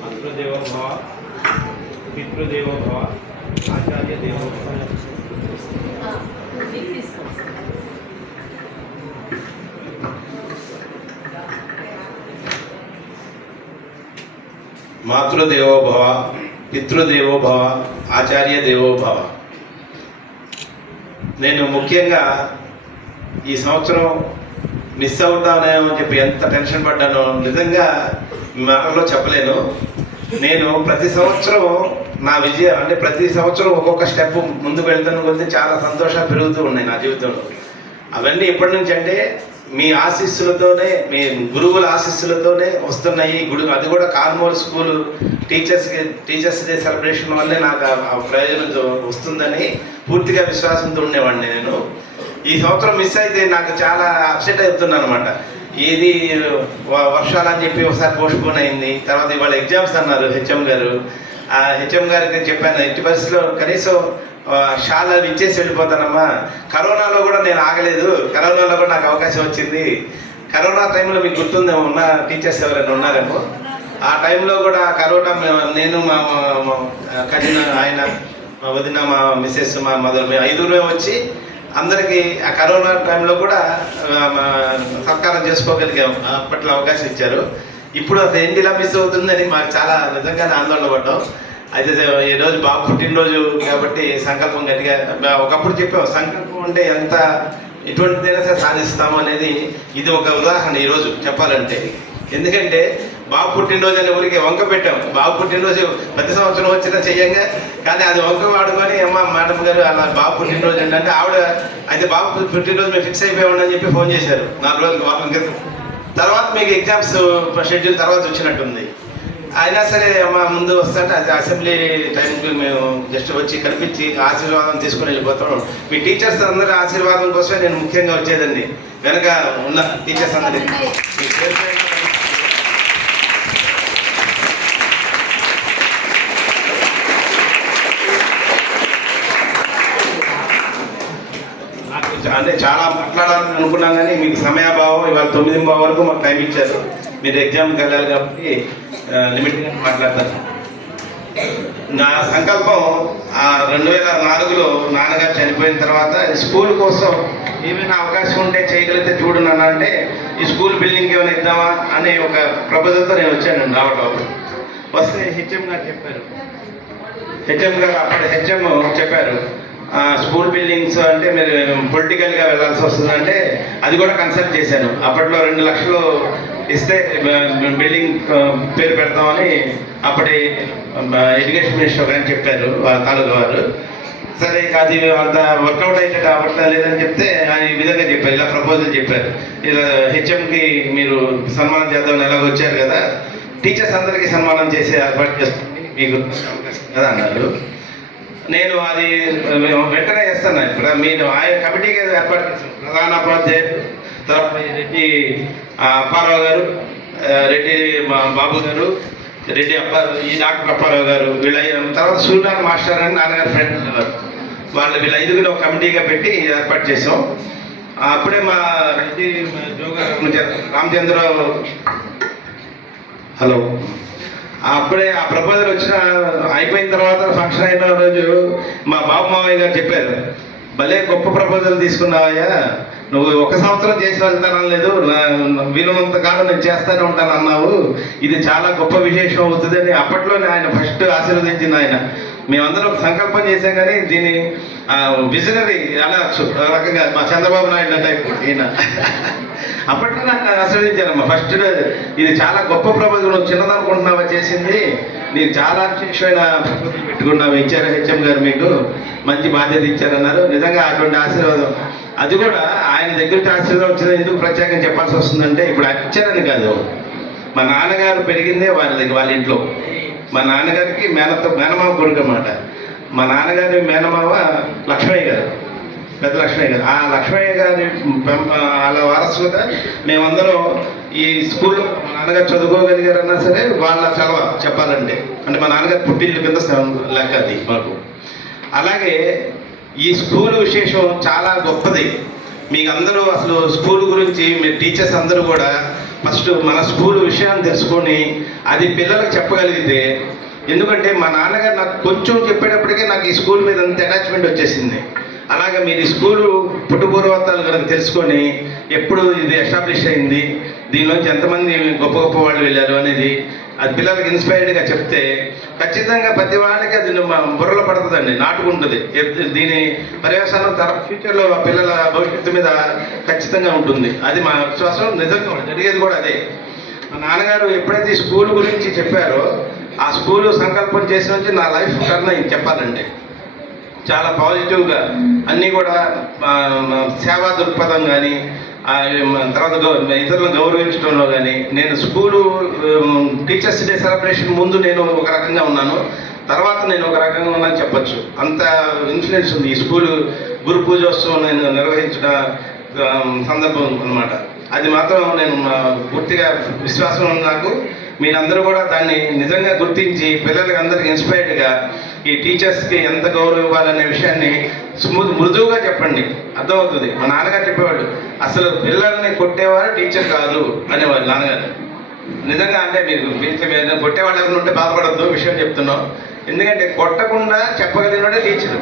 మాతృదేవో భవ, పితృదేవో భవ, ఆచార్య దేవో భవ. మాతృదేవో భవ, పితృదేవో భవ, ఆచార్య దేవో భవ. నేను ముఖ్యంగా ఈ సంవత్సరం మిస్ అవుతానేమో చెప్పి ఎంత టెన్షన్ పడ్డానో నిజంగా మాటల్లో చెప్పలేను. నేను ప్రతి సంవత్సరం నా విజయం అంటే ప్రతి సంవత్సరం ఒక్కొక్క స్టెప్ ముందుకు వెళ్తున్న కొద్దీ చాలా సంతోషాలు పెరుగుతూ ఉన్నాయి నా జీవితంలో. అవన్నీ ఎప్పటి నుంచి అంటే మీ ఆశీస్సులతోనే, మీ గురువుల ఆశీస్సులతోనే వస్తున్నాయి. అది కూడా కార్మోల్ స్కూల్ టీచర్స్ డే సెలబ్రేషన్ వల్లే నాకు ఆ ప్రయోజనం వస్తుందని పూర్తిగా విశ్వాసంతో ఉండేవాడిని. నేను ఈ సంవత్సరం మిస్ అయితే నాకు చాలా అప్సెట్ అవుతున్నాను అనమాట. ఇది వర్షాలని చెప్పి ఒకసారి పోస్ట్పోన్ అయింది. తర్వాత ఇవాళ ఎగ్జామ్స్ అన్నారు హెచ్ఎం గారు. ఆ హెచ్ఎం గారికి చెప్పాను, ఎట్టి పరిస్థితిలో కనీసం షాల్ అవి ఇచ్చేసి వెళ్ళిపోతానమ్మా. కరోనాలో కూడా నేను ఆగలేదు, కరోనాలో కూడా నాకు అవకాశం వచ్చింది. కరోనా టైంలో మీకు గుర్తుందేమో, ఉన్న టీచర్స్ ఎవరైనా ఉన్నారేమో, ఆ టైంలో కూడా కరోనా నేను మా కజిన్ ఆయన, మా వదిన, మా మిస్సెస్, మా మదర్, మేము 5 వచ్చి అందరికీ ఆ కరోనా టైంలో కూడా సత్కారం చేసుకోగలిగాం. అప్పట్లో అవకాశం ఇచ్చారు. ఇప్పుడు అసలు ఏంటి ఇలా మిస్ అవుతుందని మాకు చాలా నిజంగానే ఆందోళన పడ్డాం. అయితే ఈరోజు బాబు పుట్టినరోజు కాబట్టి సంకల్పం గట్టిగా ఒకప్పుడు చెప్పాం, సంకల్పం అంటే ఎంత ఎటువంటిదైనా సరే సాధిస్తాము అనేది ఇది ఒక ఉదాహరణ ఈరోజు చెప్పాలంటే. ఎందుకంటే బాబు పుట్టినరోజు అనే ఊరికి వంక పెట్టాం. బాబు పుట్టినరోజు ప్రతి సంవత్సరం వచ్చినా చెయ్యంగా, కానీ అది వంక వాడుకొని అమ్మ మేడం గారు అలా బాబు పుట్టినరోజు అంటే ఆవిడ అయితే బాబు పుట్టినరోజు మేము ఫిక్స్ అయిపోయామని చెప్పి ఫోన్ చేశారు 4 రోజులు వారం క్రితం. తర్వాత మీకు ఎగ్జామ్స్ షెడ్యూల్ తర్వాత వచ్చినట్టుంది. అయినా సరే అమ్మ ముందు వస్తుంటే అది అసెంబ్లీ టైంకి మేము జస్ట్ వచ్చి కనిపించి ఆశీర్వాదం తీసుకుని వెళ్ళిపోతాం. మీ టీచర్స్ అందరి ఆశీర్వాదం కోసమే నేను ముఖ్యంగా వచ్చేదండి. వెనక ఉన్న టీచర్స్ అందరి అంటే చాలా మాట్లాడాలని అనుకున్నాం, కానీ మీకు సమయాభావం. ఇవాళ 9:15 వరకు మాకు టైం ఇచ్చారు. మీరు ఎగ్జామ్కి వెళ్ళాలి కాబట్టి లిమిట్గా మాట్లాడతారు. నా సంకల్పం 2004లో నాన్నగారు చనిపోయిన తర్వాత స్కూల్ కోసం ఏమైనా అవకాశం ఉంటే చేయగలిగితే చూడు నాన్న అంటే, ఈ స్కూల్ బిల్డింగ్ ఏమైనా ఇద్దామా అనే ఒక ప్రపోజల్తో నేను వచ్చాను రావటం. వస్తే హెచ్ఎం గారు చెప్పారు, అప్పుడు హెచ్ఎం చెప్పారు, స్కూల్ బిల్డింగ్స్ అంటే మీరు పొలిటికల్గా వెళ్ళాల్సి వస్తుందంటే అది కూడా కన్సల్ట్ చేశాను. అప్పట్లో 2 లక్షలు ఇస్తే బిల్డింగ్ పేరు పెడతామని అప్పటి ఎడ్యుకేషన్ మినిస్టర్ గారు చెప్పారు, తాలూకా వారు. సరే అది అంత వర్కౌట్ అయితే అవ్వట్లేదు లేదని చెప్తే ఆయన ఈ విధంగా చెప్పారు, ఇలా ప్రపోజల్ చెప్పారు, ఇలా హెచ్ఎంకి మీరు సన్మానం చేద్దామని ఎలాగ వచ్చారు కదా, టీచర్స్ అందరికీ సన్మానం చేసి ఏర్పాటు చేస్తుంది మీకు అవకాశం కదా అన్నారు. నేను అది వెంటనే చేస్తాను. ఇప్పుడు మీరు ఆయన కమిటీకి ఏర్పాటు చేస్తాను. ప్రధాన ఉపాధ్యాయులు, తర్వాత రెడ్డి అప్పారావు గారు, రెడ్డి బాబు గారు, రెడ్డి డాక్టర్ అప్పారావు గారు, వీళ్ళ తర్వాత సూర్యనారాయణ మాస్టర్ అని నాన్నగారు ఫ్రెండ్ ఉన్నారు. వీళ్ళ 5గురు ఒక కమిటీగా పెట్టి ఏర్పాటు చేసాం. అప్పుడే మా రెడ్డి రామచంద్రరావు హలో అప్పుడే ఆ ప్రపోజల్ అయిపోయిన తర్వాత ఫంక్షన్ అయిన రోజు మా బాబు మావయ్య గారు చెప్పారు, భలే గొప్ప ప్రపోజల్ తీసుకున్నావయ్యా, నువ్వు 1 సంవత్సరం చేసి వెళ్తానలేదు, వీలున్నంత కాలం నేను చేస్తూనే ఉంటాను అన్నావు, ఇది చాలా గొప్ప విశేషం అవుతుందని అప్పట్లోనే ఆయన ఫస్ట్ ఆశీర్వదించింది. ఆయన మేమందరం ఒక సంకల్పం చేశాం, కానీ దీన్ని విజనరీ అనొచ్చు రకంగా మా చంద్రబాబు నాయుడు టైప్ ఈయన అప్పట్లో నాకు ఆశీర్వదించారమ్మా. ఫస్ట్ ఇది చాలా గొప్ప ప్రపోజల్, నువ్వు చిన్నదనుకుంటున్నావా చేసింది, నీకు చాలా విశేషమైన ప్రపోజల్ పెట్టుకున్నావు, ఇచ్చారు హెచ్ఎం గారు, మీకు మంచి బాధ్యత ఇచ్చారన్నారు. నిజంగా అటువంటి ఆశీర్వాదం, అది కూడా ఆయన దగ్గరికి ఆశీర్వాదం వచ్చింది. ఎందుకు ప్రత్యేకంగా చెప్పాల్సి వస్తుందంటే, ఇప్పుడు ఆయన ఇచ్చారని కాదు, మా నాన్నగారు పెరిగిందే వాళ్ళ ఇంట్లో. మా నాన్నగారికి మేనమావ కొడుకు అన్నమాట. మా నాన్నగారి మేనమావ లక్ష్మయ్య గారు, పెద్ద లక్ష్మయ్య గారు. ఆ లక్ష్మయ్య గారి అలా వారసులుగా మేమందరం ఈ స్కూల్లో మా నాన్నగారు చదువుకోగలిగారన్నా సరే వాళ్ళ చలవ చెప్పాలంటే, అంటే మా నాన్నగారు పుట్టిల్లు కింద లెక్క అది మాకు. అలాగే ఈ స్కూల్ విశేషం చాలా గొప్పది. మీకు అందరూ అసలు స్కూల్ గురించి మీరు టీచర్స్ అందరూ కూడా ఫస్ట్ మన స్కూల్ విషయాన్ని తెలుసుకొని అది పిల్లలకు చెప్పగలిగితే, ఎందుకంటే మా నాన్నగారు నాకు కొంచెం చెప్పేటప్పటికే నాకు ఈ స్కూల్ మీద అంత అటాచ్మెంట్ వచ్చేసింది. అలాగే మీరు ఈ స్కూలు పుట్టుపూర్వతాలు కనుక తెలుసుకొని ఎప్పుడు ఇది ఎస్టాబ్లిష్ అయింది, దీనిలోంచి ఎంతమంది గొప్ప గొప్ప వాళ్ళు వెళ్ళారు అనేది అది పిల్లలకి ఇన్స్పైర్డ్గా చెప్తే ఖచ్చితంగా ప్రతి వాళ్ళకి అది బుర్రలో పడుతుందండి, నాటుకుంటుంది. దీని పర్యవసానం ఫ్యూచర్లో పిల్లల భవిష్యత్తు మీద ఖచ్చితంగా ఉంటుంది. అది మా విశ్వాసం. నిజంగా జరిగేది కూడా అదే. మా నాన్నగారు ఎప్పుడైతే ఈ స్కూల్ గురించి చెప్పారో ఆ స్కూలు సంకల్పం చేసిన నుంచి నా లైఫ్ టర్న్ అయింది చెప్పాలంటే. చాలా పాజిటివ్గా అన్నీ కూడా సేవా దృక్పథం కానీ, తర్వాత ఇతరులను గౌరవించడంలో కానీ, నేను స్కూలు టీచర్స్ డే సెలబ్రేషన్ ముందు నేను ఒక రకంగా ఉన్నాను, తర్వాత నేను ఒక రకంగా ఉన్నాను చెప్పచ్చు. అంత ఇన్ఫ్లుయెన్స్ ఉంది ఈ స్కూలు గురు పూజోత్సవం నేను నిర్వహించిన సందర్భం అన్నమాట. అది మాత్రం నేను పూర్తిగా విశ్వాసం ఉంది నాకు. మీరందరూ కూడా దాన్ని నిజంగా గుర్తించి పిల్లలకి అందరికి ఇన్స్పైర్డ్గా ఈ టీచర్స్కి ఎంత గౌరవం ఇవ్వాలనే విషయాన్ని మృదువుగా చెప్పండి, అర్థమవుతుంది. మా నాన్నగారు చెప్పేవాడు, అసలు పిల్లల్ని కొట్టేవారు టీచర్ కాదు అనేవాడు నాన్నగారు. నిజంగా అంటే మీరు కొట్టేవాళ్ళు ఎవరు ఉంటే బాధపడద్దు విషయం చెప్తున్నాం. ఎందుకంటే కొట్టకుండా చెప్పగలిగినోడే టీచరు.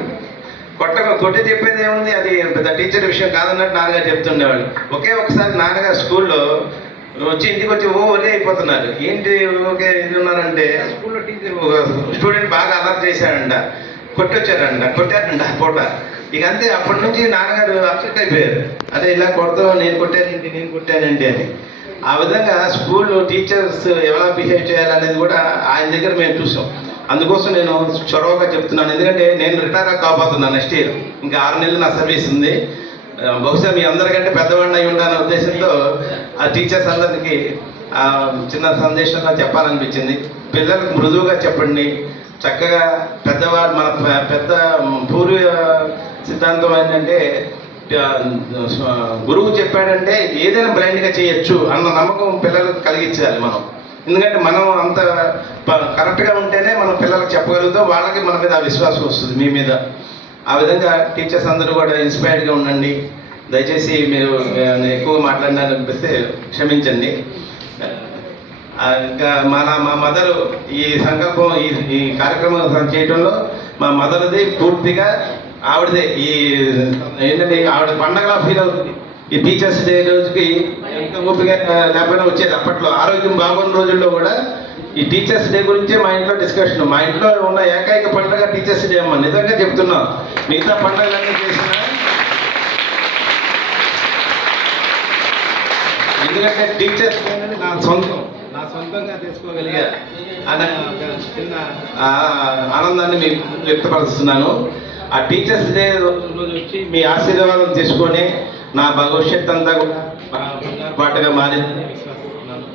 కొట్టి చెప్పేది ఏముంది, అది పెద్ద టీచర్ విషయం కాదన్నట్టు నాన్నగారు చెప్తుండేవాళ్ళు. ఒకే ఒకసారి నాన్నగారు స్కూల్లో వచ్చి ఇంటికి వచ్చి ఒరే అయిపోతున్నారు. ఏంటి ఓకే ఇది ఉన్నారంటే, స్కూల్లో టీచర్ స్టూడెంట్ బాగా అలర్ట్ చేశాడంట, కొట్టారంట పూట. ఇక అంతే. అప్పటి నుంచి నాన్నగారు అప్సెట్ అయిపోయారు. అదే ఇలా కొడతావు, నేను కొట్టానండి అని. ఆ విధంగా స్కూల్ టీచర్స్ ఎలా బిహేవ్ చేయాలనేది కూడా ఆయన దగ్గర మేము చూసాం. అందుకోసం నేను చొరవగా చెప్తున్నాను. ఎందుకంటే నేను రిటైర్ కాబోతున్నాను నెక్స్ట్ ఇయర్. ఇంకా 6 నెలలు నా సర్వీస్ ఉంది. బహుశా మీ అందరికంటే పెద్దవాడిని అయి ఉండాలనే ఉద్దేశంతో ఆ టీచర్స్ అందరికీ చిన్న సందేశంగా చెప్పాలనిపించింది. పిల్లలకు మృదువుగా చెప్పండి, చక్కగా పెద్దవాళ్ళు మన పెద్ద పూర్వ సిద్ధాంతం ఏంటంటే గురువు చెప్పాడంటే ఏదైనా బ్లైండ్గా చేయొచ్చు అన్న నమ్మకం పిల్లలకు కలిగించాలి మనం. ఎందుకంటే మనం అంత కరెక్ట్గా ఉంటేనే మనం పిల్లలకు చెప్పగలుగుతాం, వాళ్ళకి మన మీద ఆ విశ్వాసం వస్తుంది మీ మీద. ఆ విధంగా టీచర్స్ అందరూ కూడా ఇన్స్పైర్డ్గా ఉండండి. దయచేసి మీరు ఎక్కువ మాట్లాడినాను అనిపిస్తే క్షమించండి. ఇంకా మా మదరు ఈ సంకల్పం ఈ కార్యక్రమం చేయడంలో మా మదర్ది పూర్తిగా ఆవిడదే. ఈ ఏంటంటే ఆవిడ పండగలా ఫీల్ అవుతుంది. ఈ టీచర్స్ డే రోజుకి ఎంత ఓపిక లేకపోయినా వచ్చేది. అప్పట్లో ఆరోగ్యం బాగున్న రోజుల్లో కూడా ఈ టీచర్స్ డే గురించే మా ఇంట్లో డిస్కషన్. మా ఇంట్లో ఉన్న ఏకైక పండుగ టీచర్స్ డే అమ్మ. నిజంగా చెప్తున్నాం. మిగతా పండుగలన్నీ చేసిన, ఎందుకంటే టీచర్స్ డే అనేది నా సొంతంగా తీసుకోగలిగా అనే చిన్న ఆనందాన్ని మీకు వ్యక్తపరుస్తున్నాను. ఆ టీచర్స్ డే రోజు వచ్చి మీ ఆశీర్వాదం తీసుకొని నా భవిష్యత్ అంతా కూడా పాటుగా మారిందని విశ్వసిస్తున్నాను.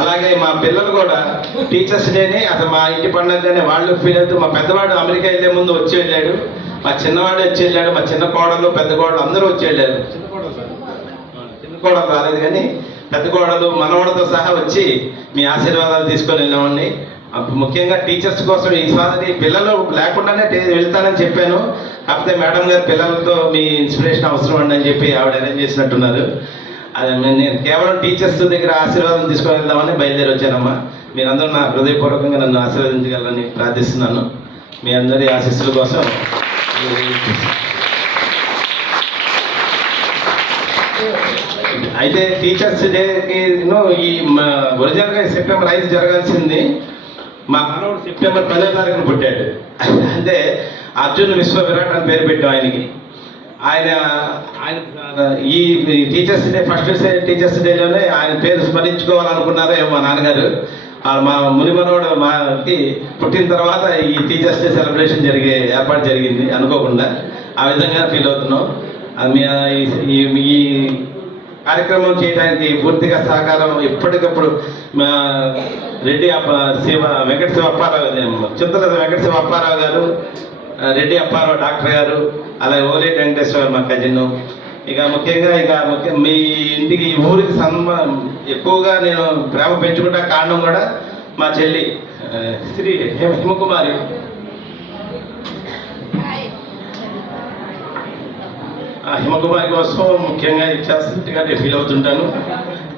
అలాగే మా పిల్లలు కూడా టీచర్స్ డేని అసలు మా ఇంటి పండుగనే వాళ్ళు ఫీల్ అవుతూ, మా పెద్దవాడు అమెరికా వెళ్ళే ముందు వచ్చి వెళ్ళాడు, మా చిన్నవాడు వచ్చి వెళ్ళాడు, మా చిన్న కోడలు పెద్ద కోడలు అందరూ వచ్చి వెళ్ళారు. చిన్న కోడలు రాలేదు కానీ పెద్ద కోడలు మనవాడితో సహా వచ్చి మీ ఆశీర్వాదాలు తీసుకొని వెళ్ళామండి. ముఖ్యంగా టీచర్స్ కోసం ఈసారి పిల్లలు లేకుండానే వెళ్తానని చెప్పాను. కాకపోతే మేడం గారు పిల్లలతో మీ ఇన్స్పిరేషన్ అవసరం అండి అని చెప్పి ఆవిడ అరేంజ్ చేసినట్టున్నారు. అది నేను కేవలం టీచర్స్ దగ్గర ఆశీర్వాదం తీసుకొని వెళ్దామని బయలుదేరి వచ్చానమ్మా. మీరందరూ నా హృదయపూర్వకంగా నన్ను ఆశీర్వదించగలరని ప్రార్థిస్తున్నాను. మీ అందరి ఆశీస్సుల కోసం. అయితే టీచర్స్ డేకి ఈ ఒరిజినల్గా సెప్టెంబర్ 5 జరగాల్సింది. మా మనవడు సెప్టెంబర్ 10వ తారీఖున పుట్టాడు. అంటే అర్జున్ విశ్వ విరాట్ అని పేరు పెట్టాం ఆయనకి. ఆయన ఈ టీచర్స్ డే ఫస్ట్ టీచర్స్ డేలోనే ఆయన పేరు స్మరించుకోవాలనుకున్నారో ఏమో మా నాన్నగారు. మా మునిమనోడు మాకి పుట్టిన తర్వాత ఈ టీచర్స్ డే సెలబ్రేషన్ ఏర్పాటు జరిగింది అనుకోకుండా. ఆ విధంగా ఫీల్ అవుతున్నాం. ఈ కార్యక్రమం చేయడానికి పూర్తిగా సహకారం ఎప్పటికప్పుడు రెడ్డి వెంకట శివ అప్పారావు, చింతల వెంకట శివ అప్పారావు గారు, రెడ్డి అప్పారావు డాక్టర్ గారు, అలాగే ఓలేటి వెంకటేశ్వర మా కజిన్. ఇక ముఖ్యంగా మీ ఇంటికి ఈ ఊరికి ఎక్కువగా నేను ప్రేమ పెంచుకుంటా కారణం కూడా మా చెల్లి శ్రీ హిమకుమారి. ఆ హిమకుమారి కోసం ముఖ్యంగా ఇచ్చేస్తున్నట్టుగా నేను ఫీల్ అవుతుంటాను.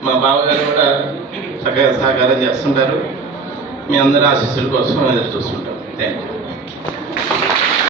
మా బావగారు కూడా చక్కగా సహకారం చేస్తుంటారు. మీ అందరి ఆశీస్సుల కోసం ఎదురు చూస్తుంటాం. Thank you.